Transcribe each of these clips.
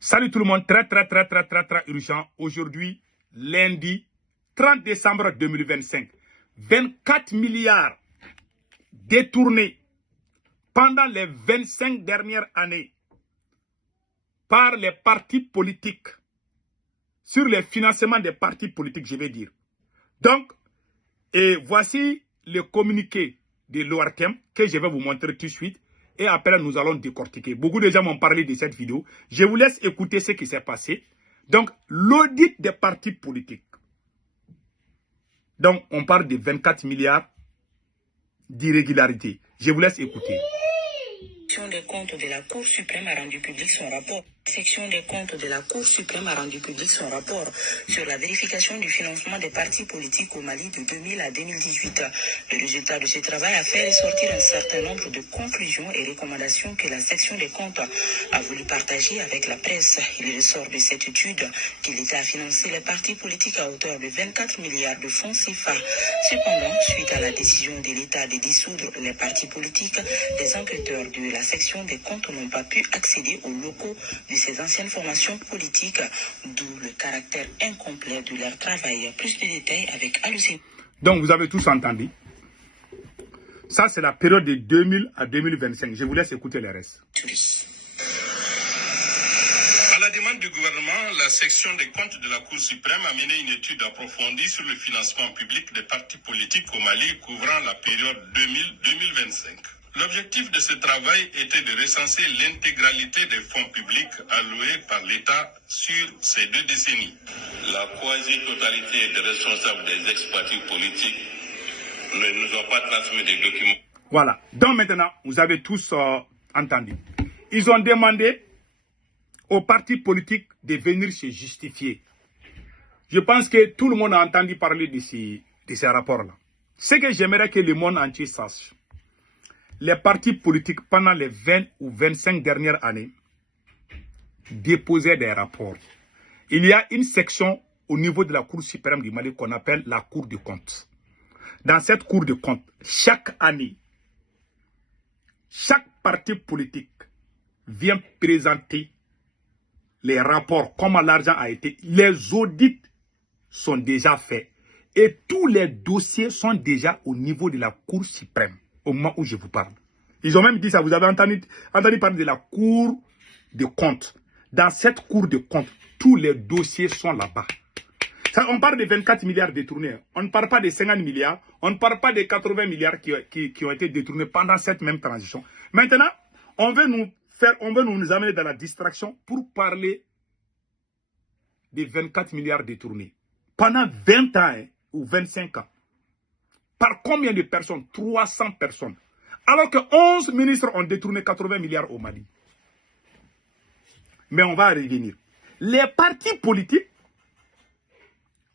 Salut tout le monde, très urgent. Aujourd'hui, lundi 30 décembre 2025, 24 milliards détournés pendant les 25 dernières années par les partis politiques, sur les financements des partis politiques, je vais dire. Donc, et voici le communiqué de l'ORTM que je vais vous montrer tout de suite. Et après, nous allons décortiquer. Beaucoup de gens m'ont parlé de cette vidéo. Je vous laisse écouter ce qui s'est passé. Donc, l'audit des partis politiques. Donc, on parle de 24 milliards d'irrégularités. Je vous laisse écouter. La section des comptes de la Cour suprême a rendu public son rapport. La section des comptes de la Cour suprême a rendu public son rapport sur la vérification du financement des partis politiques au Mali de 2000 à 2018. Le résultat de ce travail a fait ressortir un certain nombre de conclusions et recommandations que la section des comptes a voulu partager avec la presse. Il ressort de cette étude que l'État a financé les partis politiques à hauteur de 24 milliards de francs CFA. Cependant, suite à la décision de l'État de dissoudre les partis politiques, les enquêteurs de la section des comptes n'ont pas pu accéder aux locaux de ces anciennes formations politiques, d'où le caractère incomplet de leur travail. Plus de détails avec Alucine. Donc, vous avez tous entendu. Ça, c'est la période de 2000 à 2025. Je vous laisse écouter les restes. À la demande du gouvernement, la section des comptes de la Cour suprême a mené une étude approfondie sur le financement public des partis politiques au Mali couvrant la période 2000-2025. L'objectif de ce travail était de recenser l'intégralité des fonds publics alloués par l'État sur ces 2 décennies. La quasi-totalité des responsables des ex-partis politiques ne nous ont pas transmis des documents. Voilà. Donc maintenant, vous avez tous entendu. Ils ont demandé aux partis politiques de venir se justifier. Je pense que tout le monde a entendu parler de ces rapports-là. Ce que j'aimerais que le monde entier sache, les partis politiques, pendant les 20 ou 25 dernières années, déposaient des rapports. Il y a une section au niveau de la Cour suprême du Mali qu'on appelle la Cour de compte. Dans cette Cour de compte, chaque année, chaque parti politique vient présenter les rapports, comment l'argent a été. Les audits sont déjà faits. Et tous les dossiers sont déjà au niveau de la Cour suprême. Au moment où je vous parle. Ils ont même dit ça. Vous avez entendu parler de la Cour de compte. Dans cette Cour de compte, tous les dossiers sont là-bas. On parle de 24 milliards détournés. On ne parle pas de 50 milliards. On ne parle pas de 80 milliards qui ont été détournés pendant cette même transition. Maintenant, on veut nous amener dans la distraction pour parler des 24 milliards détournés. Pendant 20 ans ou 25 ans. Par combien de personnes? 300 personnes. Alors que 11 ministres ont détourné 80 milliards au Mali. Mais on va revenir. Les partis politiques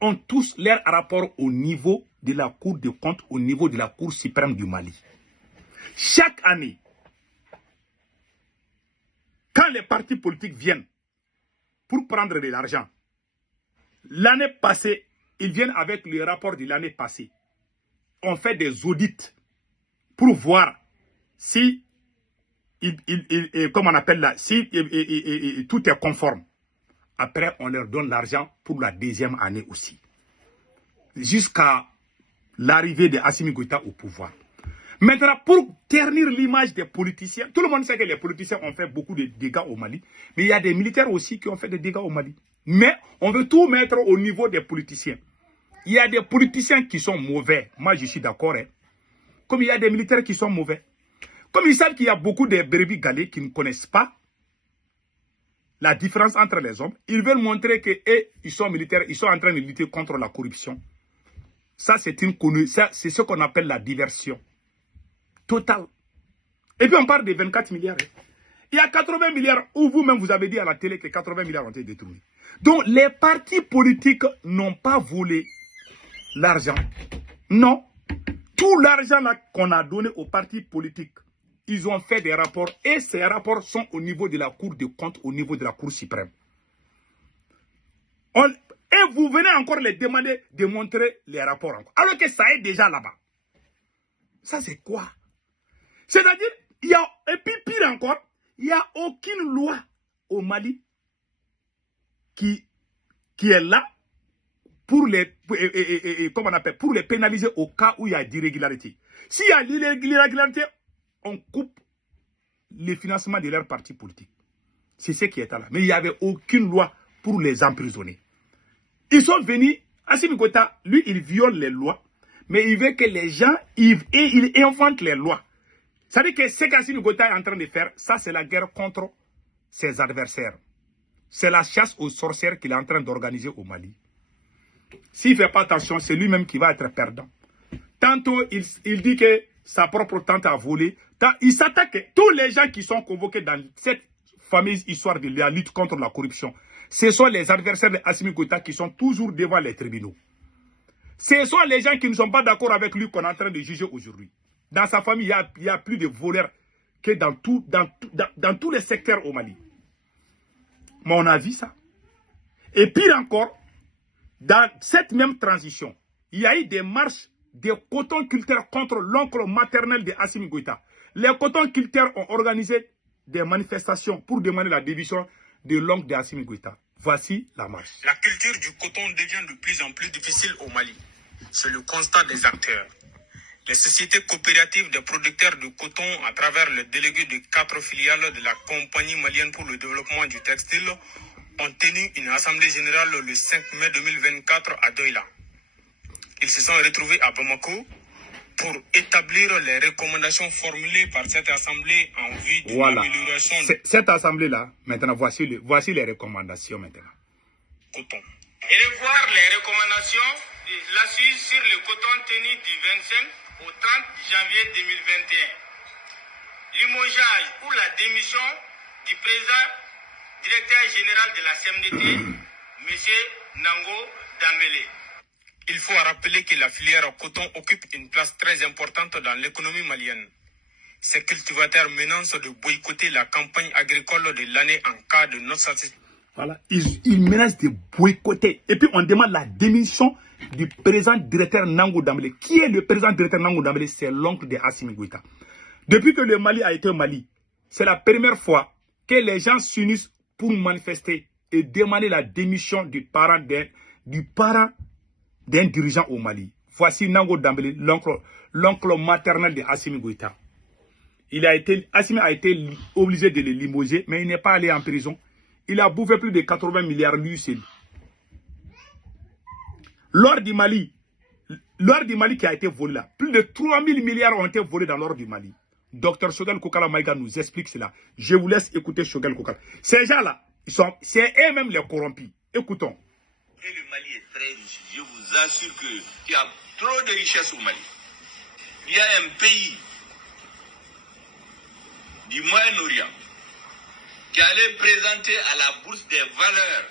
ont tous leur rapport au niveau de la Cour de compte, au niveau de la Cour suprême du Mali. Chaque année, quand les partis politiques viennent pour prendre de l'argent, l'année passée, ils viennent avec le rapport de l'année passée. On fait des audits pour voir si, comme on appelle là, si tout est conforme. Après, on leur donne l'argent pour la deuxième année aussi. Jusqu'à l'arrivée de Assimi Goïta au pouvoir. Maintenant, pour ternir l'image des politiciens, tout le monde sait que les politiciens ont fait beaucoup de dégâts au Mali. Mais il y a des militaires aussi qui ont fait des dégâts au Mali. Mais on veut tout mettre au niveau des politiciens. Il y a des politiciens qui sont mauvais. Moi, je suis d'accord. Hein. Comme il y a des militaires qui sont mauvais. Comme ils savent qu'il y a beaucoup de brebis galets qui ne connaissent pas la différence entre les hommes, ils veulent montrer que ils sont militaires, ils sont en train de lutter contre la corruption. Ça, c'est ce qu'on appelle la diversion totale. Et puis, on parle de 24 milliards. Hein. Il y a 80 milliards où vous-même, vous avez dit à la télé que 80 milliards ont été détournés. Donc, les partis politiques n'ont pas volé l'argent. Non. Tout l'argent qu'on a donné aux partis politiques, ils ont fait des rapports et ces rapports sont au niveau de la Cour de compte, au niveau de la Cour suprême. Et vous venez encore les demander de montrer les rapports encore. Alors que ça est déjà là-bas. Ça c'est quoi? C'est-à-dire, et puis pire encore, il n'y a aucune loi au Mali qui est là pour les, comment on appelle, pour les pénaliser au cas où il y a d'irrégularité. S'il y a l'irrégularité, on coupe le financement de leurs partis politiques. C'est ce qui est là. Mais il n'y avait aucune loi pour les emprisonner. Ils sont venus, Assimi Goïta, lui, il viole les lois, mais il veut que les gens, il invente les lois. Ça veut dire que ce qu'Assimi Goïta est en train de faire, ça c'est la guerre contre ses adversaires. C'est la chasse aux sorcières qu'il est en train d'organiser au Mali. S'il ne fait pas attention, c'est lui-même qui va être perdant. Tantôt, il dit que sa propre tante a volé. Il s'attaque. Tous les gens qui sont convoqués dans cette fameuse histoire de la lutte contre la corruption, ce sont les adversaires d'Assimi Goïta qui sont toujours devant les tribunaux. Ce sont les gens qui ne sont pas d'accord avec lui qu'on est en train de juger aujourd'hui. Dans sa famille, il y a plus de voleurs que dans tous les secteurs au Mali. Mais on a vu ça. Et pire encore, dans cette même transition, il y a eu des marches des cotonculteurs contre l'oncle maternel de Assimi Goïta. Les cotonculteurs ont organisé des manifestations pour demander la démission de l'oncle de Assimi Goïta. Voici la marche. La culture du coton devient de plus en plus difficile au Mali. C'est le constat des acteurs. Les sociétés coopératives des producteurs de coton, à travers le délégué de 4 filiales de la Compagnie malienne pour le développement du textile, ont tenu une assemblée générale le 5 mai 2024 à Douala. Ils se sont retrouvés à Bamako pour établir les recommandations formulées par cette assemblée en vue de l'amélioration de cette assemblée-là. Maintenant, voici les recommandations maintenant. Coton. Et revoir les recommandations de l'assise sur le coton tenu du 25 au 30 janvier 2021. Limogeage ou la démission du président directeur général de la CMDT, M. Nango Dambélé. Il faut rappeler que la filière coton occupe une place très importante dans l'économie malienne. Ces cultivateurs menacent de boycotter la campagne agricole de l'année en cas de non-satisfaction. Voilà, ils menacent de boycotter. Et puis on demande la démission du président directeur Nango Dambélé. Qui est le président directeur Nango Dambélé? C'est l'oncle de Assimi Goïta. Depuis que le Mali a été au Mali, c'est la première fois que les gens s'unissent pour manifester et demander la démission du parent d'un dirigeant au Mali. Voici Nango Dambélé, l'oncle maternel de Assimi Goïta. Assimi a été obligé de le limoger, mais il n'est pas allé en prison. Il a bouffé plus de 80 milliards lui seul. L'or du Mali qui a été volé là, plus de 3000 milliards ont été volés dans l'or du Mali. Dr Choguel Kokala Maïga nous explique cela. Je vous laisse écouter Choguel Kokala. Ces gens-là, c'est eux-mêmes les corrompus. Écoutons. Et le Mali est très riche. Je vous assure qu'il y a trop de richesses au Mali. Il y a un pays du Moyen-Orient qui allait présenter à la bourse des valeurs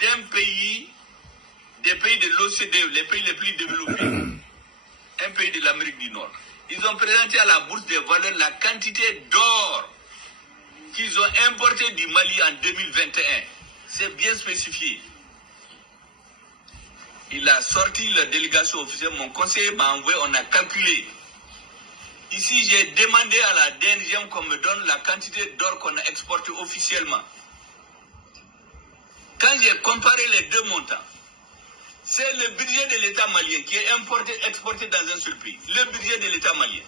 des pays de l'OCDE, les pays les plus développés, un pays de l'Amérique du Nord. Ils ont présenté à la bourse des valeurs la quantité d'or qu'ils ont importé du Mali en 2021. C'est bien spécifié. Il a sorti la délégation officielle, mon conseiller m'a envoyé, on a calculé. Ici, j'ai demandé à la DNGM qu'on me donne la quantité d'or qu'on a exporté officiellement. Quand j'ai comparé les deux montants, c'est le budget de l'État malien qui est exporté dans un seul pays. Le budget de l'État malien.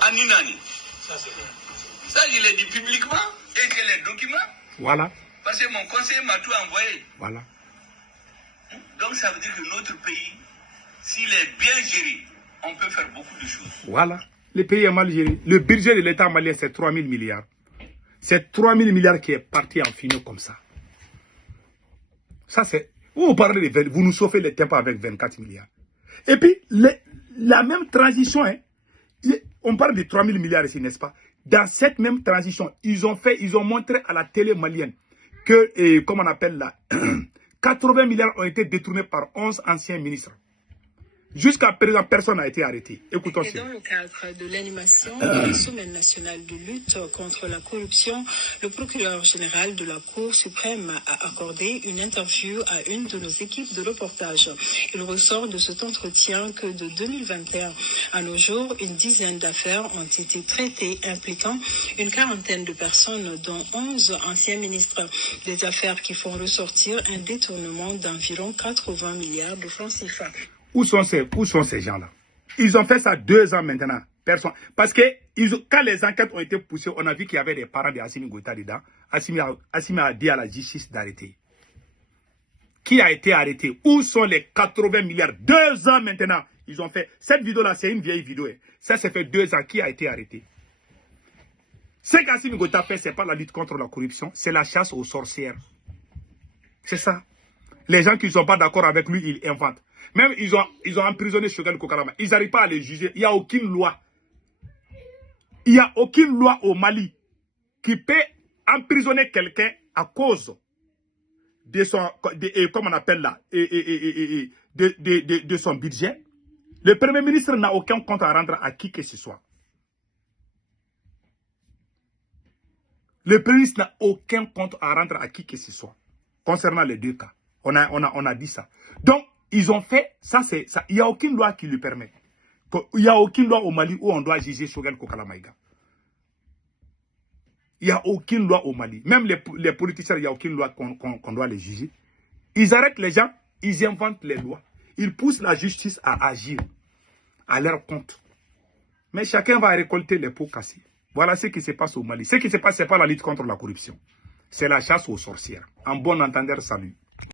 En une année. Ça, je l'ai dit publiquement et j'ai les documents. Voilà. Parce que mon conseiller m'a tout envoyé. Voilà. Donc ça veut dire que notre pays, s'il est bien géré, on peut faire beaucoup de choses. Voilà. Le pays est mal géré. Le budget de l'État malien, c'est 3000 milliards. C'est 3000 milliards qui est parti en finir comme ça. Ça, c'est... Vous parlez de... Vous nous chauffez les tempos avec 24 milliards. Et puis, la même transition, hein, on parle de 3000 milliards ici, n'est-ce pas? Dans cette même transition, ils ont montré à la télé malienne que, comme on appelle là, 80 milliards ont été détournés par 11 anciens ministres. Jusqu'à présent, personne n'a été arrêté. Écoutons. Et dans le cadre de l'animation de la Semaine nationale de lutte contre la corruption, le procureur général de la Cour suprême a accordé une interview à une de nos équipes de reportage. Il ressort de cet entretien que de 2021 à nos jours, une dizaine d'affaires ont été traitées impliquant une quarantaine de personnes, dont 11 anciens ministres. Des affaires qui font ressortir un détournement d'environ 80 milliards de francs CFA. Où sont ces gens-là? Ils ont fait ça 2 ans maintenant. Personne. Parce que quand les enquêtes ont été poussées, on a vu qu'il y avait des parents d'Assimi Goïta dedans. Assimi a dit à la justice d'arrêter. Qui a été arrêté? Où sont les 80 milliards? 2 ans maintenant. Ils ont fait. Cette vidéo-là, c'est une vieille vidéo. Ça fait 2 ans. Qui a été arrêté? Ce qu'Assimi Goïta fait, ce n'est pas la lutte contre la corruption, c'est la chasse aux sorcières. C'est ça. Les gens qui ne sont pas d'accord avec lui, ils inventent. Même ils ont emprisonné Choguel Kokalama. Ils n'arrivent pas à les juger. Il n'y a aucune loi. Il n'y a aucune loi au Mali qui peut emprisonner quelqu'un à cause de son, comment on appelle là, de son budget. Le Premier ministre n'a aucun compte à rendre à qui que ce soit. Le Premier ministre n'a aucun compte à rendre à qui que ce soit. Concernant les 2 cas. On a dit ça. Donc, ils ont fait, ça. Il n'y a aucune loi qui lui permet. Il n'y a aucune loi au Mali où on doit juger Choguel Kokalamaïga. Il n'y a aucune loi au Mali. Même les politiciens, il n'y a aucune loi qu'on doit les juger. Ils arrêtent les gens, ils inventent les lois. Ils poussent la justice à agir à leur compte. Mais chacun va récolter les pots cassés. Voilà ce qui se passe au Mali. Ce qui se passe, ce n'est pas la lutte contre la corruption. C'est la chasse aux sorcières. En bon entendeur, salut.